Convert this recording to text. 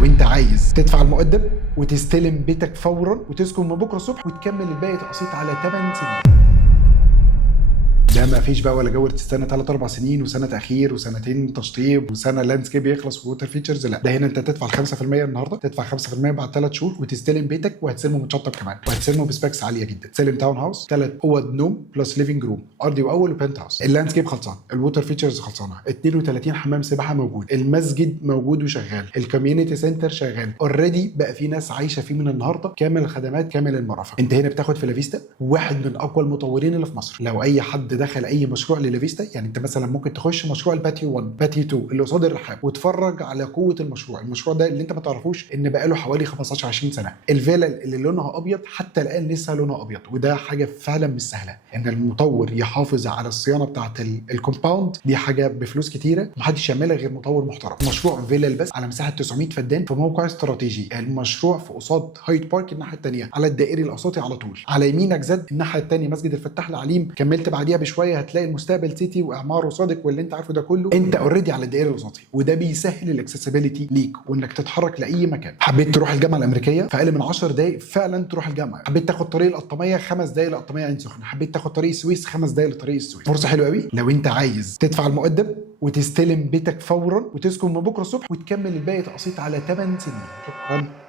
لو انت عايز تدفع المقدم وتستلم بيتك فورا وتسكن من بكره الصبح وتكمل الباقي تقسيط على 8 سنين. ده ما فيش بقى ولا جو تستنى 3 4 سنين وسنه تاخير وسنتين تشطيب وسنه لاندسكيب يخلص ووتر فيتشرز. لا، ده هنا انت تدفع 5% النهارده، تدفع 5% بعد 3 شهور وتستلم بيتك، وهتستلمه متشطب كمان، وهتستلمه بسبيكس عاليه جدا. تستلم تاون هاوس 3 اوض نوم بلس ليفنج روم ارضي واول وبنت هاوس. اللاندسكيب خلصان، الووتر فيتشرز خلصانه، 32 حمام سباحه موجود، المسجد موجود وشغال، الكوميونتي سنتر شغال اوريدي، بقى في ناس عايشه فيه من النهارده، كامل الخدمات كامل المرافق. انت هنا بتاخد في لافيستا واحد من اقوى المطورين اللي في مصر. لو اي حد دخل اي مشروع للافيستا، يعني انت مثلا ممكن تخش مشروع الباتيو 1 باتيو 2 اللي قصاد الرحاب وتتفرج على قوه المشروع ده اللي انت ما تعرفوش ان بقاله حوالي 15 20 سنه. الفيلا اللي لونها ابيض حتى الان لسه لونها ابيض، وده حاجه فعلا مش سهله ان المطور يحافظ على الصيانه بتاعه الكومباوند. دي حاجه بفلوس كتيره محدش يعملها غير مطور محترم. مشروع فيلا بس على مساحه 900 فدان في موقع استراتيجي. المشروع في قصاد هايد بارك الناحيه الثانيه على الدائري الاساطي على طول. على يمينك زد الناحيه الثانيه مسجد الفتاح العليم، كملت بعديها بشويه هتلاقي المستقبل سيتي واعمار وصادق واللي انت عارفه ده كله. انت اوريدي على الدائري الوسطي، وده بيسهل الاكسسبيليتي ليك وانك تتحرك لاي مكان. حبيت تروح الجامعه الامريكيه في اقل من 10 دقائق فعلا تروح الجامعه. حبيت تاخد طريق القطاميه 5 دقائق للقطاميه عين سخنه. حبيت تاخد طريق السويس 5 دقائق لطريق السويس. فرصه حلوه قوي لو انت عايز تدفع المقدم وتستلم بيتك فورا وتسكن من بكره الصبح وتكمل الباقي تقسيط على 8 سنين. شكرا.